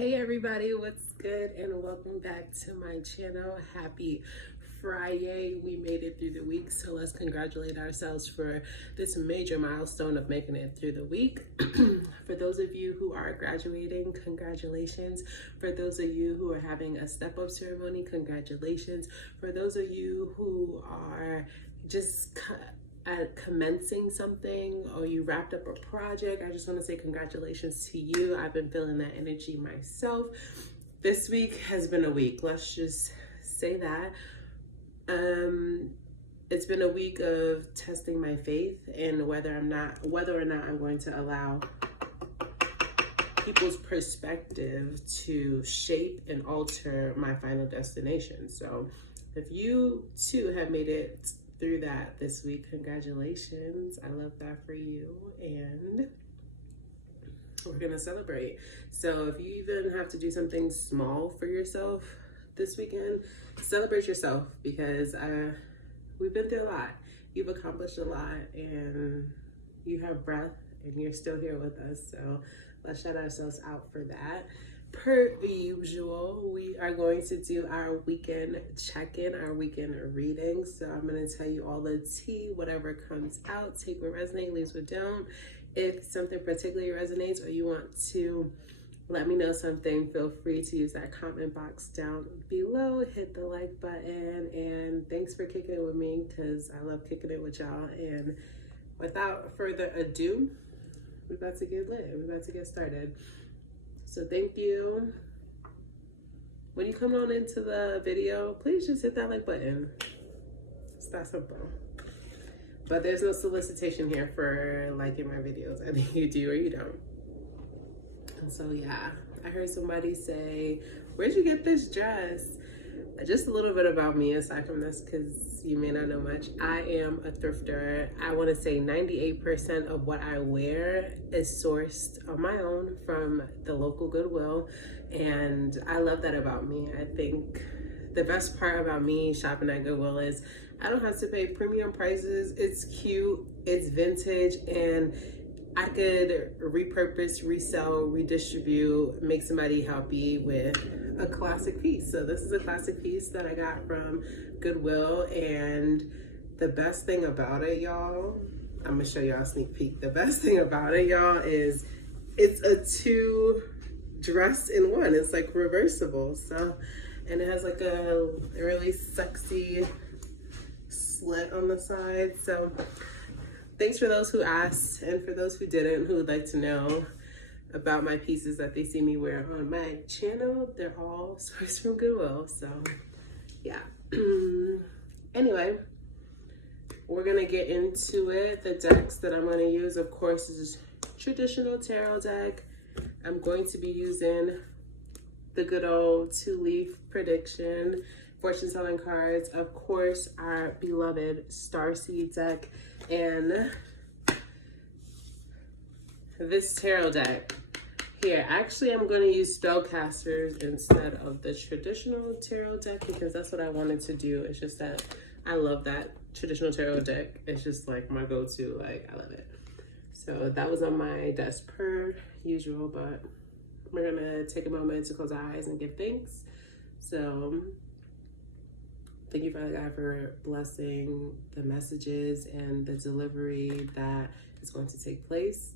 Hey everybody, what's good and welcome back to my channel. Happy Friday. We made it through the week, so let's congratulate ourselves for this major milestone of making it through the week. For those of you who are graduating, congratulations. For those of you who are having a step-up ceremony, congratulations. For those of you who are just commencing something or you wrapped up a project, I just want to say congratulations to you. I've been feeling that energy myself. This week has been a week, let's just say that. It's been a week of testing my faith and whether or not I'm going to allow people's perspective to shape and alter my final destination. So if you too have made it through that this week, congratulations. I love that for you, and we're gonna celebrate. So if you even have to do something small for yourself this weekend, celebrate yourself, because we've been through a lot. You've accomplished a lot and you have breath and you're still here with us, so let's shout ourselves out for that. Per usual, we are going to do our weekend check-in, our weekend reading. So I'm going to tell you all the tea, whatever comes out, take what resonates, leaves what don't. If something particularly resonates or you want to let me know something, feel free to use that comment box down below, hit the like button, and thanks for kicking it with me, because I love kicking it with y'all. And without further ado, we're about to get lit. We're about to get started. So thank you. When you come on into the video, please just hit that like button. It's that simple. But there's no solicitation here for liking my videos. I think you do or you don't. And so yeah, I heard somebody say, where'd you get this dress? Just a little bit about me aside from this, because you may not know much. I am a thrifter. I want to say 98% of what I wear is sourced on my own from the local Goodwill, and I love that about me. I think the best part about me shopping at Goodwill is I don't have to pay premium prices. It's cute, it's vintage, and I could repurpose, resell, redistribute, make somebody happy with a classic piece. So this is a classic piece that I got from Goodwill, and the best thing about it, y'all, I'm gonna show y'all a sneak peek. The best thing about it, y'all, is it's a 2 dress in 1. It's like reversible. So, and it has like a really sexy slit on the side. So thanks for those who asked, and for those who didn't, who would like to know about my pieces that they see me wear on my channel. They're all sourced from Goodwill, so yeah. Anyway, we're gonna get into it. The decks that I'm gonna use, of course, is traditional tarot deck. I'm going to be using the good old 2-leaf prediction, fortune telling cards, of course, our beloved Starseed deck, and this tarot deck here. Actually, I'm going to use spellcasters instead of the traditional tarot deck, because that's what I wanted to do. It's just that I love that traditional tarot deck. It's just like my go-to. Like, I love it. So that was on my desk per usual, but we're gonna take a moment to close our eyes and give thanks. So thank you, Father God, for blessing the messages and the delivery that is going to take place.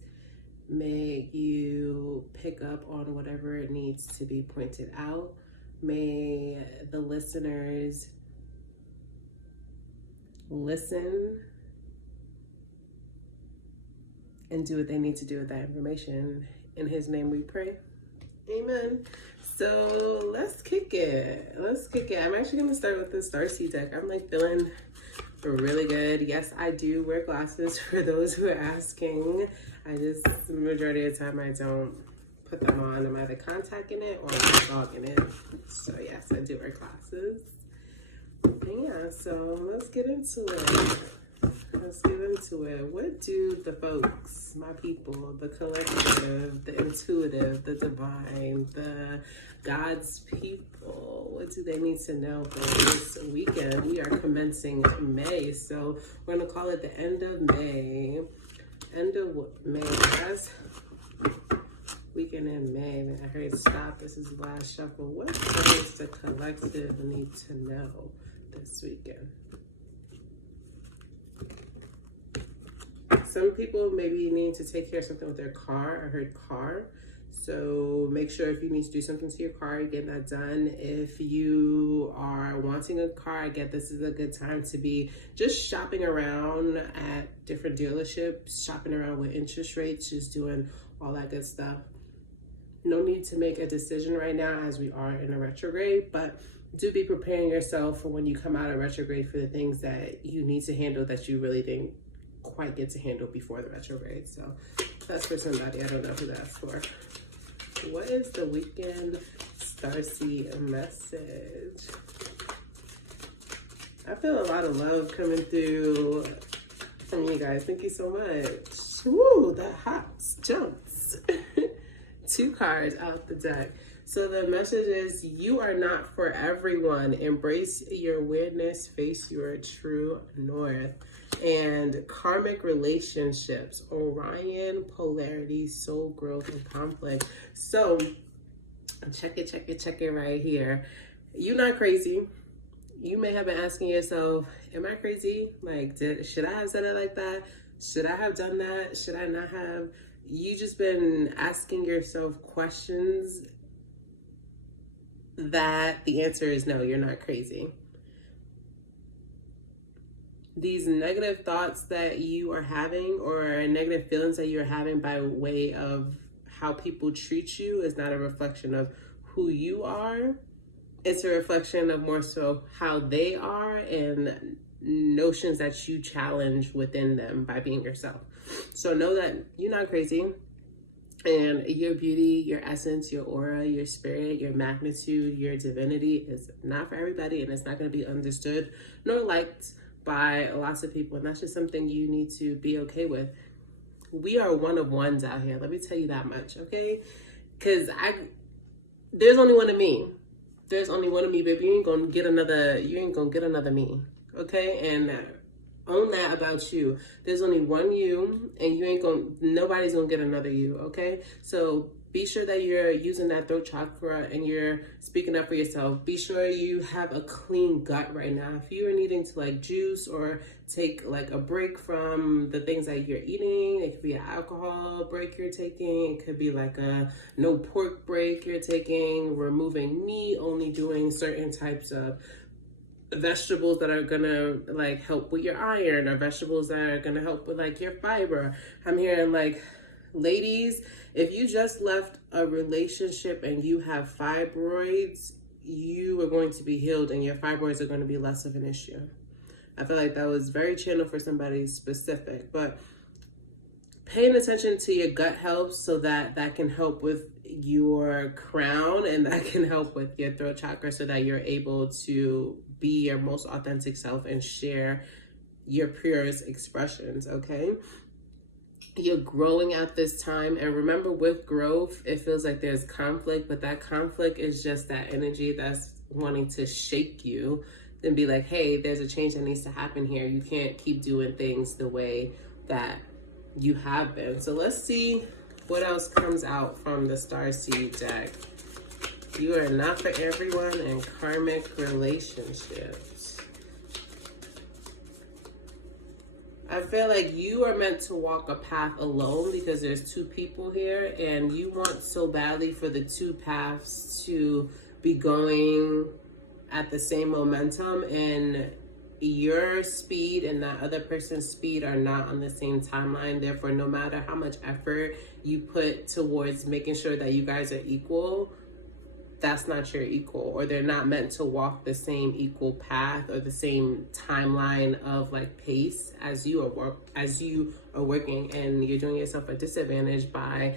May you pick up on whatever it needs to be pointed out. May the listeners listen and do what they need to do with that information. In His name we pray. Amen. So let's kick it. I'm actually going to start with the Starseed deck. I'm like feeling really good. Yes, I do wear glasses, for those who are asking. I just, the majority of the time, I don't put them on. I'm either contacting it or I'm fogging it. So yes, I do wear glasses. And yeah, so let's get into it. What do the folks, my people, the collective, the intuitive, the divine, the God's people, what do they need to know for this weekend? We are commencing May, so we're going to call it the end of May. End of May. That's Weekend in May. I heard stop. This is last shuffle. What does the collective need to know this weekend? Some people maybe need to take care of something with their car. I heard car. So make sure if you need to do something to your car, get that done. If you are wanting a car, I get this is a good time to be just shopping around at different dealerships, shopping around with interest rates, just doing all that good stuff. No need to make a decision right now as we are in a retrograde, but do be preparing yourself for when you come out of retrograde for the things that you need to handle that you really didn't quite get to handle before the retrograde. So that's for somebody. I don't know who that's for. What is the weekend starseed message? I feel a lot of love coming through from you guys. Thank you so much. Woo, that hops, jumps. 2 cards out the deck. So the message is, you are not for everyone. Embrace your weirdness, face your true north. And karmic relationships, Orion, polarity, soul growth, and conflict. So check it right here. You're not crazy. You may have been asking yourself, am I crazy? Like, should I have said it like that? Should I have done that? Should I not have? You just been asking yourself questions that the answer is no, you're not crazy. These negative thoughts that you are having, or negative feelings that you're having by way of how people treat you, is not a reflection of who you are. It's a reflection of more so how they are and notions that you challenge within them by being yourself. So know that you're not crazy, and your beauty, your essence, your aura, your spirit, your magnitude, your divinity is not for everybody, and it's not going to be understood nor liked by lots of people, and that's just something you need to be okay with. We are one of ones out here. Let me tell you that much, okay? Because there's only one of me. There's only one of me, baby. You ain't gonna get another me, okay? And own that about you. There's only one you, and nobody's gonna get another you, okay? So be sure that you're using that throat chakra and you're speaking up for yourself. Be sure you have a clean gut right now. If you are needing to like juice or take like a break from the things that you're eating, it could be an alcohol break you're taking. It could be like a no pork break you're taking, removing meat, only doing certain types of vegetables that are gonna like help with your iron, or vegetables that are gonna help with like your fiber. I'm hearing like, ladies, if you just left a relationship and you have fibroids, you are going to be healed and your fibroids are going to be less of an issue. I feel like that was very channel for somebody specific, but paying attention to your gut helps, so that can help with your crown, and that can help with your throat chakra, so that you're able to be your most authentic self and share your purest expressions, okay? You're growing at this time, and remember, with growth, it feels like there's conflict, but that conflict is just that energy that's wanting to shake you, then be like, hey, there's a change that needs to happen here. You can't keep doing things the way that you have been. So let's see what else comes out from the Starseed deck. You are not for everyone in karmic relationships. I feel like you are meant to walk a path alone, because there's 2 people here, and you want so badly for the 2 paths to be going at the same momentum, and your speed and that other person's speed are not on the same timeline. Therefore, no matter how much effort you put towards making sure that you guys are equal, that's not your equal, or they're not meant to walk the same equal path or the same timeline of like pace as you are working, and you're doing yourself a disadvantage by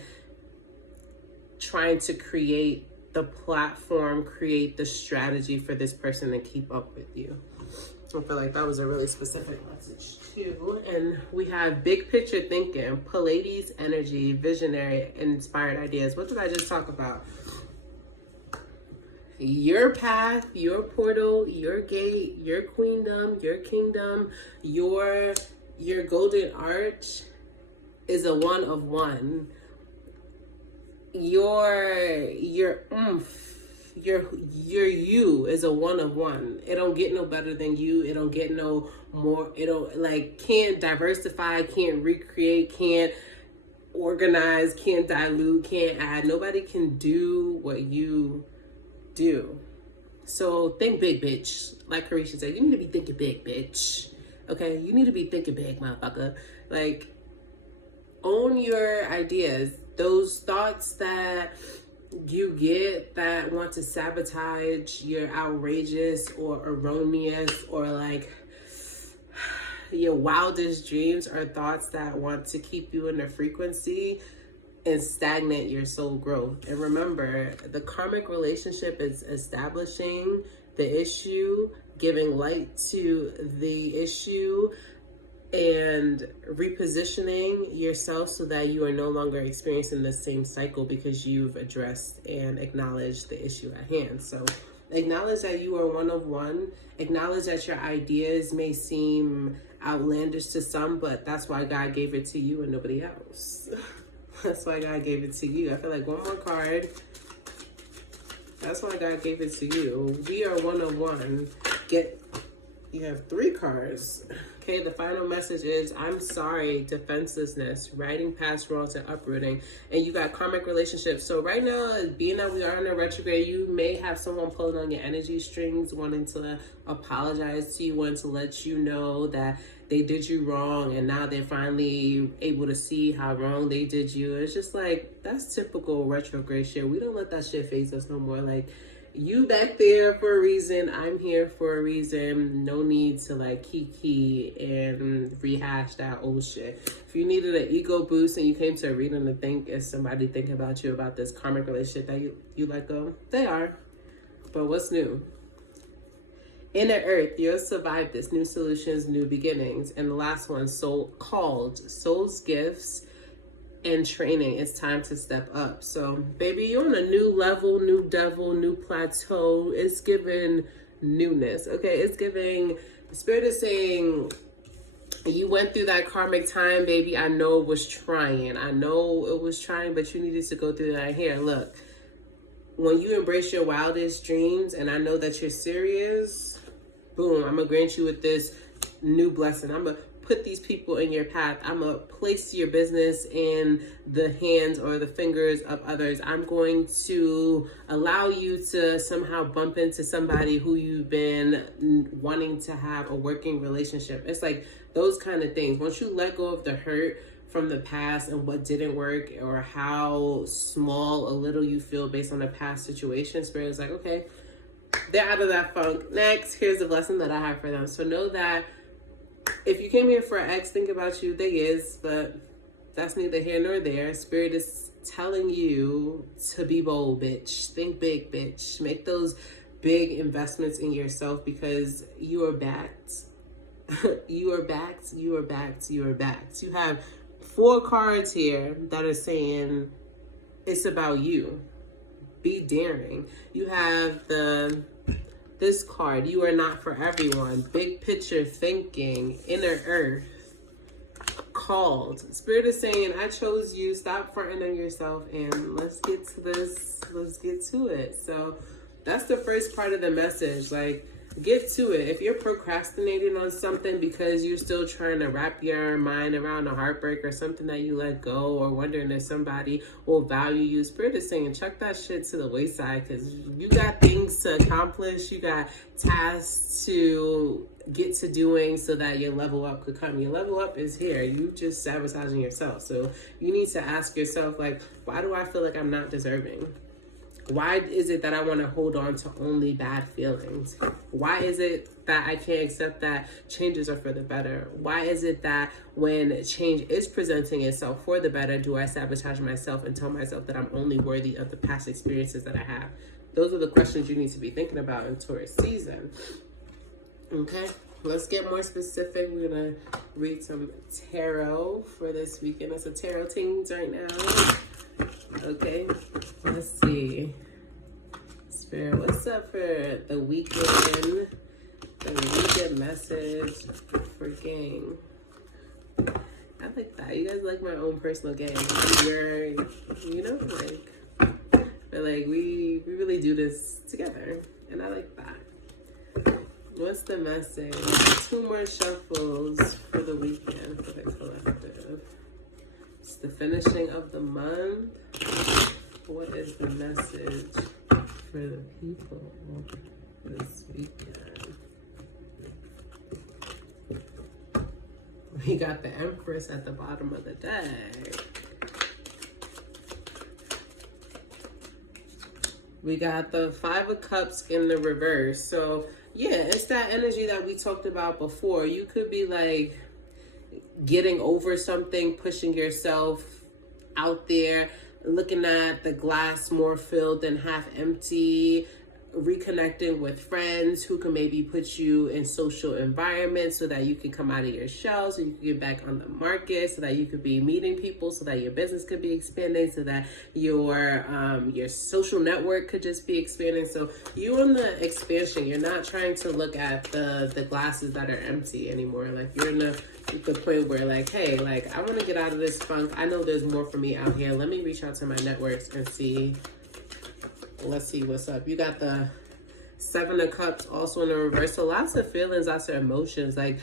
trying to create the platform, create the strategy for this person to keep up with you. I feel like that was a really specific message too. And we have big picture thinking, Pleiades energy, visionary, inspired ideas. What did I just talk about? Your path, your portal, your gate, your queendom, your kingdom, your golden arch is a one of one. your you is a one of one. It don't get no better than you. It don't get no more. It don't like can't diversify, can't recreate, can't organize, can't dilute, can't add. Nobody can do what you do. So think big, bitch. Like Carisha said, you need to be thinking big, bitch. Okay, you need to be thinking big, motherfucker. Like, own your ideas. Those thoughts that you get that want to sabotage your outrageous or erroneous or like your wildest dreams are thoughts that want to keep you in a frequency and stagnate your soul growth. And remember, the karmic relationship is establishing the issue, giving light to the issue, and repositioning yourself so that you are no longer experiencing the same cycle because you've addressed and acknowledged the issue at hand. So acknowledge that you are one of one. Acknowledge that your ideas may seem outlandish to some, but that's why God gave it to you and nobody else. That's why God gave it to you. I feel like one more card. That's why God gave it to you. We are one of one. You have 3 cards. Okay, the final message is, I'm sorry, defenselessness, riding past wrongs and uprooting. And you got karmic relationships. So right now, being that we are in a retrograde, you may have someone pulling on your energy strings, wanting to apologize to you, wanting to let you know that they did you wrong, and now they're finally able to see how wrong they did you. It's just like, that's typical retrograde shit. We don't let that shit phase us no more. Like, you back there for a reason. I'm here for a reason. No need to like kiki and rehash that old shit. If you needed an ego boost and you came to a reading to think, is somebody thinking about you about this karmic relationship that you let go? They are. But what's new? Inner Earth, you'll survive this. New solutions, new beginnings. And the last one, Soul's Gifts and Training. It's time to step up. So, baby, you're on a new level, new devil, new plateau. It's giving newness, okay? It's giving, Spirit is saying, you went through that karmic time, baby. I know it was trying. But you needed to go through that. Here, look. When you embrace your wildest dreams, and I know that you're serious, boom, I'm going to grant you with this new blessing. I'm going to put these people in your path. I'm going to place your business in the hands or the fingers of others. I'm going to allow you to somehow bump into somebody who you've been wanting to have a working relationship. It's like those kind of things. Once you let go of the hurt from the past and what didn't work, or how small a little you feel based on a past situation, Spirit is like, okay, they're out of that funk. Next, here's the lesson that I have for them. So know that if you came here for an ex, think about you, they is, but that's neither here nor there. Spirit is telling you to be bold, bitch. Think big, bitch. Make those big investments in yourself, because you are backed. You are backed. You are backed. You are backed. You have 4 cards here that are saying it's about you. Be daring. You have this card, you are not for everyone. Big picture thinking, inner earth, called. Spirit is saying, I chose you. Stop fronting on yourself and let's get to this. Let's get to it. So that's the first part of the message. Like, get to it. If you're procrastinating on something because you're still trying to wrap your mind around a heartbreak or something that you let go, or wondering if somebody will value you, Spirit is saying, chuck that shit to the wayside, because you got things to accomplish. You got tasks to get to doing so that your level up could come. Your level up is here. You just sabotaging yourself. So you need to ask yourself, like, why do I feel like I'm not deserving? Why is it that I want to hold on to only bad feelings? Why is it that I can't accept that changes are for the better? Why is it that when change is presenting itself for the better, do I sabotage myself and tell myself that I'm only worthy of the past experiences that I have? Those are the questions you need to be thinking about in Taurus season. Okay, let's get more specific. We're going to read some tarot for this weekend. It's a tarot teams right now. Okay, let's see. Spirit, what's up for the weekend? The weekend message for game. I like that. You guys like my own personal game. You're, like, Like we really do this together, and I like that. What's the message? 2 more shuffles for the weekend for the collective. It's the finishing of the month. What is the message for the people this weekend? We got the Empress at the bottom of the deck. We got the 5 of Cups in the reverse. So, yeah, it's that energy that we talked about before. You could be like getting over something, pushing yourself out there, looking at the glass more filled than half empty, reconnecting with friends who can maybe put you in social environments so that you can come out of your shell, so you can get back on the market, so that you could be meeting people, so that your business could be expanding, so that your social network could just be expanding. So you're on the expansion. You're not trying to look at the glasses that are empty anymore. Like you're in the point where like, hey, like I want to get out of this funk. I know there's more for me out here. Let me reach out to my networks and see. Let's see what's up. You got the 7 of Cups also in the reverse. So lots of feelings, lots of emotions. Like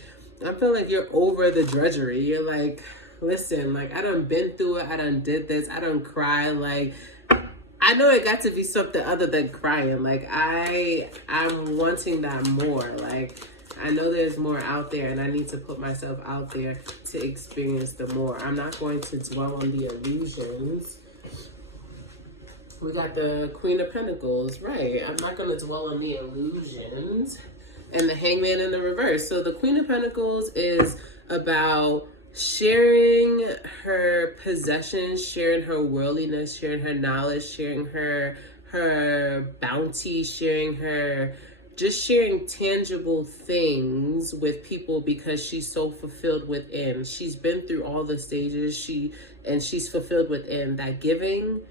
I feel like you're over the drudgery. You're like, listen, like I done been through it. I done did this. I done cried. Like I know it got to be something other than crying. Like I'm wanting that more. Like I know there's more out there, and I need to put myself out there to experience the more. I'm not going to dwell on the illusions. We got the Queen of Pentacles, right? I'm not going to dwell on the illusions. And the Hangman in the reverse. So the Queen of Pentacles is about sharing her possessions, sharing her worldliness, sharing her knowledge, sharing her bounty, sharing tangible things with people because she's so fulfilled within. She's been through all the stages. She's fulfilled within. That giving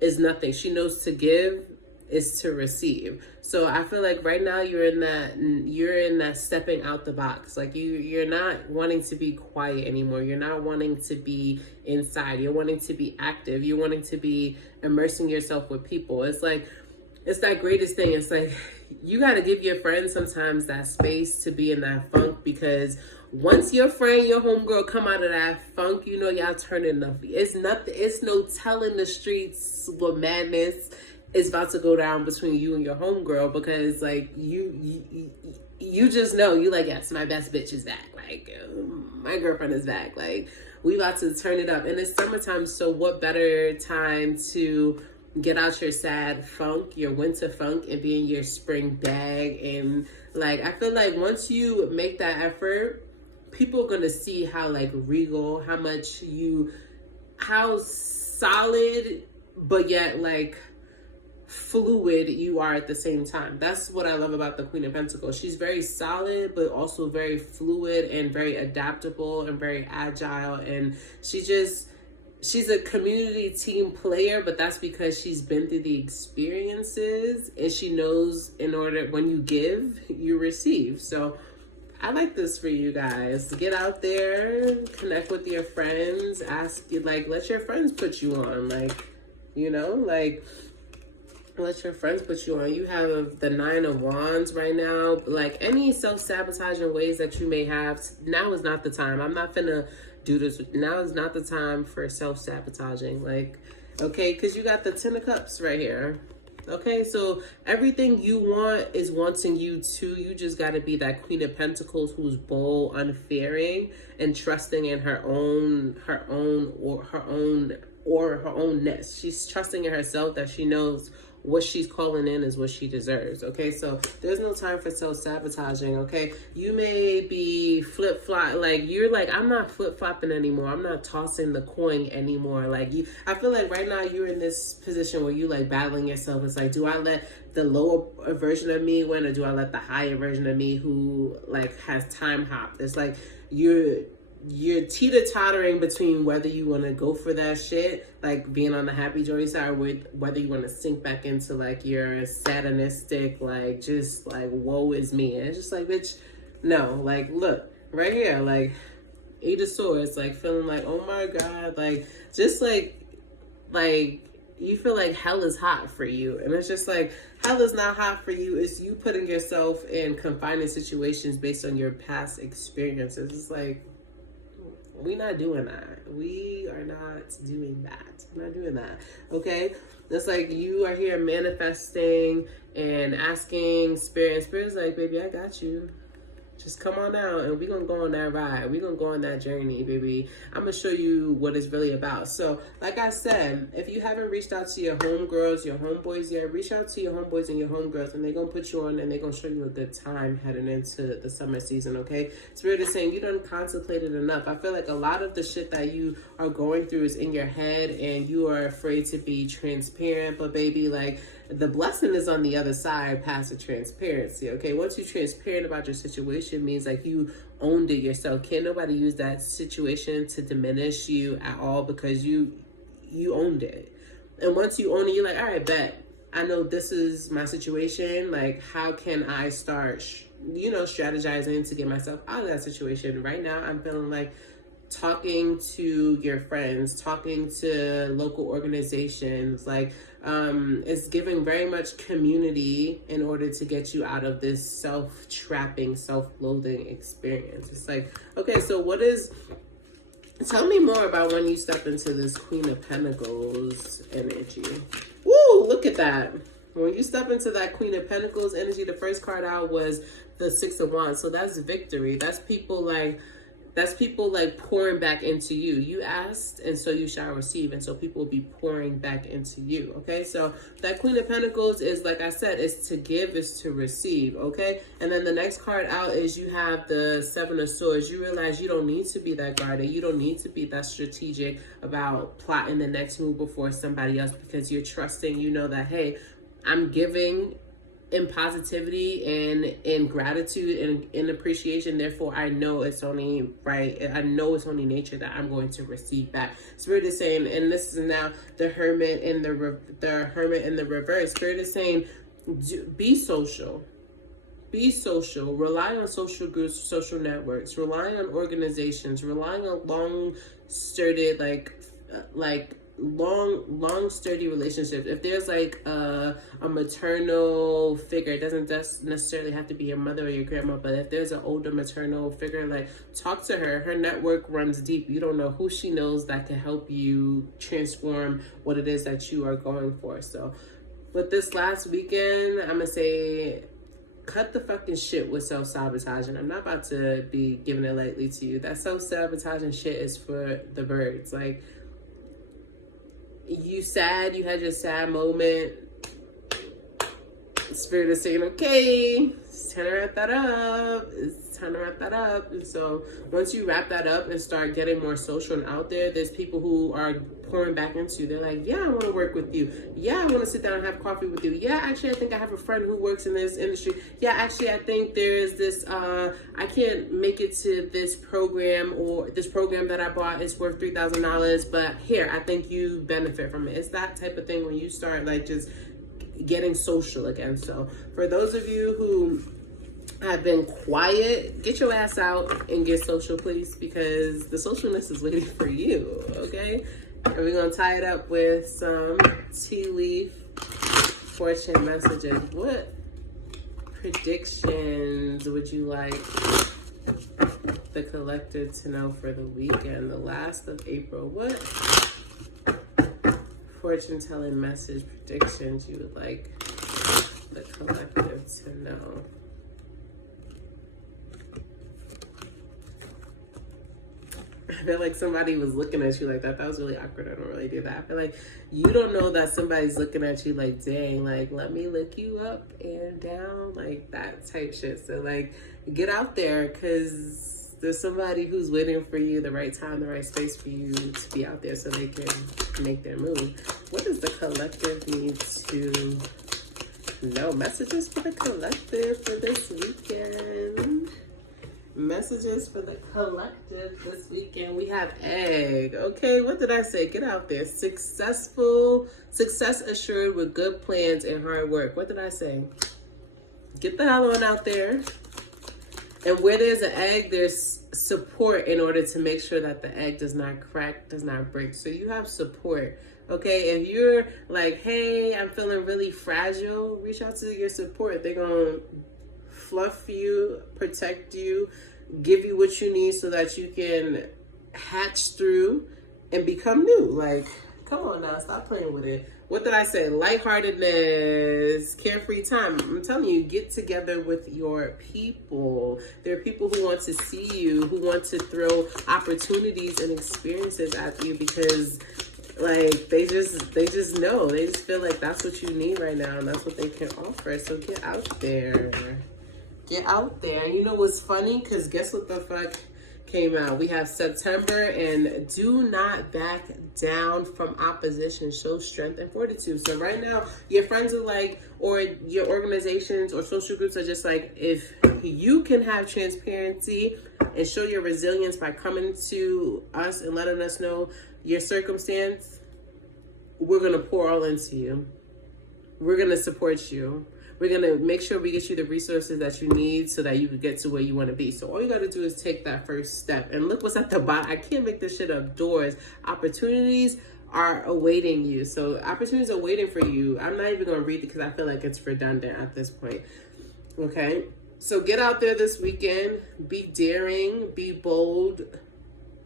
is nothing. She knows to give is to receive. So I feel like right now you're in that stepping out the box. Like you're not wanting to be quiet anymore. You're not wanting to be inside. You're wanting to be active. You're wanting to be immersing yourself with people. It's like, it's that greatest thing. It's like you got to give your friends sometimes that space to be in that funk, because once your friend, your homegirl come out of that funk, you know y'all turning up. It's nothing. It's no telling the streets what madness is about to go down between you and your homegirl, because like you just know, you like, yes, my best bitch is back. Like my girlfriend is back. Like we about to turn it up, and it's summertime. So what better time to get out your sad funk, your winter funk, and be in your spring bag? And like I feel like once you make that effort, people are gonna see how like regal, how solid, but yet like fluid you are at the same time. That's what I love about the Queen of Pentacles. She's very solid, but also very fluid and very adaptable and very agile. And she's a community team player, but that's because she's been through the experiences, and she knows when you give, you receive. So I like this for you guys. Get out there, connect with your friends, let your friends put you on. Like, you know, like let your friends put you on. You have the 9 of Wands right now. Like any self-sabotaging ways that you may have, now is not the time. I'm not finna do this. Now is not the time for self-sabotaging. Like, okay, because you got the 10 of Cups right here. Okay, so everything you want is wanting you to. You just got to be that Queen of Pentacles who's bold, unfearing, and trusting in her ownness. She's trusting in herself, that she knows what she's calling in is what she deserves. Okay, so there's no time for self-sabotaging. Okay, you may be flip-flop, like you're like, I'm not flip-flopping anymore. I'm not tossing the coin anymore. Like I feel like right now you're in this position where you like battling yourself. It's like, do I let the lower version of me win, or do I let the higher version of me who like has time hopped? It's like you're teeter-tottering between whether you want to go for that shit, like being on the happy joy side, or whether you want to sink back into like your satanistic, like just like woe is me. And it's just like, bitch, no. Like look right here, like 8 of Swords, like feeling like, oh my god, like just like you feel like hell is hot for you. And it's just like, hell is not hot for you. It's you putting yourself in confining situations based on your past experiences. It's like, we're not doing that. We are not doing that. We're not doing that. Okay? It's like you are here manifesting and asking Spirit. And Spirit's like, baby, I got you. Just come on out and we're going to go on that ride. We're going to go on that journey, baby. I'm going to show you what it's really about. So, like I said, if you haven't reached out to your homegirls, your homeboys yet, reach out to your homeboys and your homegirls, and they're going to put you on and they're going to show you a good time heading into the summer season, okay? Spirit is saying you done contemplated enough. I feel like a lot of the shit that you are going through is in your head and you are afraid to be transparent. But, baby, like, the blessing is on the other side past the transparency, okay? Once you're transparent about your situation, means like you owned it yourself. Can't nobody use that situation to diminish you at all because you owned it. And once you own it, you're like, all right, bet. I know this is my situation. Like, how can I start, strategizing to get myself out of that situation? Right now, I'm feeling like talking to your friends, talking to local organizations, like it's giving very much community in order to get you out of this self-trapping, self-loathing experience. It's like, okay, so tell me more about when you step into this Queen of Pentacles energy. Woo, look at that. When you step into that Queen of Pentacles energy, the first card out was the Six of Wands. So that's victory. That's people like pouring back into you. You asked, and so you shall receive. And so people will be pouring back into you. Okay, so that Queen of Pentacles is, like I said, is to give, is to receive. Okay, and then the next card out is you have the Seven of Swords. You realize you don't need to be that guarded. You don't need to be that strategic about plotting the next move before somebody else, because you're trusting, you know that, hey, I'm giving in positivity and in gratitude and in appreciation. Therefore, I know it's only right. I know it's only nature that I'm going to receive back. Spirit is saying, and this is now the Hermit in the Hermit in the reverse. Spirit is saying, be social. Be social. Rely on social groups, social networks. Rely on organizations. Rely on long, sturdy, long sturdy relationships. If there's like a maternal figure, it doesn't necessarily have to be your mother or your grandma, but if there's an older maternal figure, like, talk to her. Her network runs deep. You don't know who she knows that can help you transform what it is that you are going for. So with this last weekend, I'm gonna say, cut the fucking shit with self-sabotaging. I'm not about to be giving it lightly to you. That self-sabotaging shit is for the birds. Like, you had your sad moment. Spirit is saying, okay, it's time to wrap that up. It's time to wrap that up. And so once you wrap that up and start getting more social and out there, there's people who are pouring back into you. They're like, yeah, I want to work with you. Yeah, I want to sit down and have coffee with you. Yeah, actually, I think I have a friend who works in this industry. Yeah, actually, I think there's this, I can't make it to this program, or this program that I bought is worth $3,000, but here, I think you benefit from it. It's that type of thing when you start like just getting social again. So for those of you who have been quiet, get your ass out and get social, please, because the socialness is waiting for you, okay? And we're going to tie it up with some tea leaf fortune messages. What predictions would you like the collective to know for the weekend, the last of April? What fortune telling message predictions you would like the collective to know? I feel like somebody was looking at you like that. That was really awkward. I don't really do that. I feel like you don't know that somebody's looking at you like, dang, like, let me look you up and down, like that type shit. So, like, get out there, because there's somebody who's waiting for you, the right time, the right space for you to be out there so they can make their move. What does the collective need to know? Messages for the collective for this weekend. Messages for the collective this weekend. We have egg. Okay, what did I say? Get out there. Success assured with good plans and hard work. What did I say? Get the hell on out there. And where there's an egg, there's support in order to make sure that the egg does not crack, does not break. So you have support Okay, if you're like, hey, I'm feeling really fragile, reach out to your support. They're gonna fluff you, protect you, give you what you need so that you can hatch through and become new. Like, come on now, stop playing with it. What did I say? Lightheartedness, carefree time. I'm telling you, get together with your people. There are people who want to see you, who want to throw opportunities and experiences at you because like they just know. They just feel like that's what you need right now and that's what they can offer. So get out there. Get out there. You know what's funny? Because guess what the fuck came out? We have September and do not back down from opposition. Show strength and fortitude. So right now, your friends are like, or your organizations or social groups are just like, if you can have transparency and show your resilience by coming to us and letting us know your circumstance, we're going to pour all into you. We're going to support you. We're going to make sure we get you the resources that you need so that you can get to where you want to be. So all you got to do is take that first step. And look what's at the bottom. I can't make this shit up. Doors. Opportunities are awaiting you. So opportunities are waiting for you. I'm not even going to read it because I feel like it's redundant at this point. Okay? So get out there this weekend. Be daring. Be bold.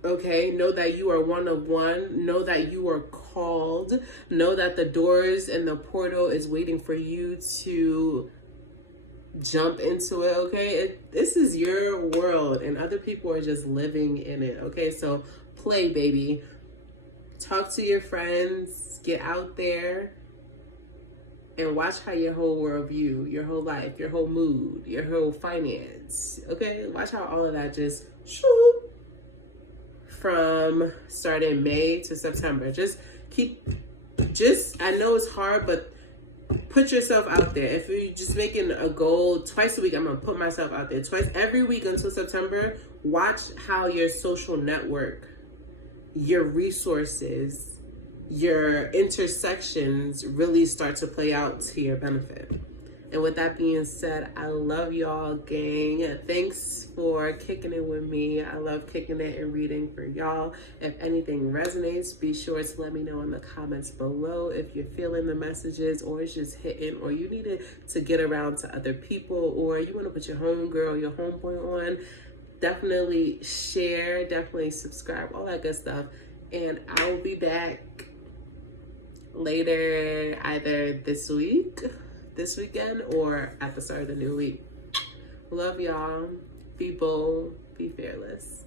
Okay, know that you are one of one. Know that you are called. Know that the doors and the portal is waiting for you to jump into it. Okay, this is your world and other people are just living in it. Okay, so play, baby. Talk to your friends. Get out there and watch how your whole worldview, your whole life, your whole mood, your whole finance. Okay, watch how all of that just shoop. From starting May to September. I know it's hard, but put yourself out there. If you're just making a goal twice a week, I'm going to put myself out there every week until September. Watch how your social network, your resources, your intersections really start to play out to your benefit. And with that being said, I love y'all, gang. Thanks for kicking it with me. I love kicking it and reading for y'all. If anything resonates, be sure to let me know in the comments below. If you're feeling the messages or it's just hitting or you need it to get around to other people or you want to put your homegirl, your homeboy on, definitely share, definitely subscribe, all that good stuff. And I will be back later either this weekend or at the start of the new week. Love y'all. Be bold. Be fearless.